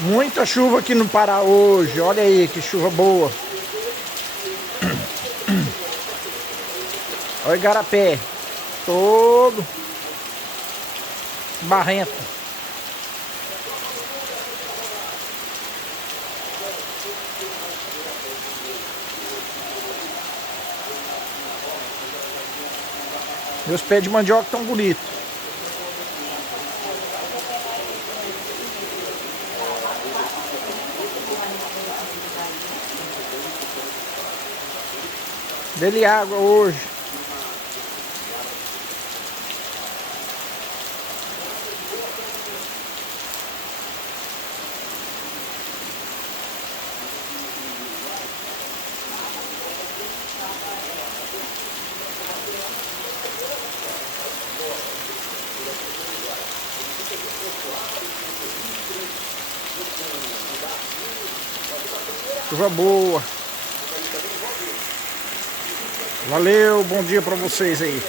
Muita chuva aqui no Pará hoje. Olha aí que chuva boa. Olha o igarapé. Todo barrento. Meus pés de mandioca tão bonitos. Dele água hoje. Chuva boa. Valeu, bom dia pra vocês aí.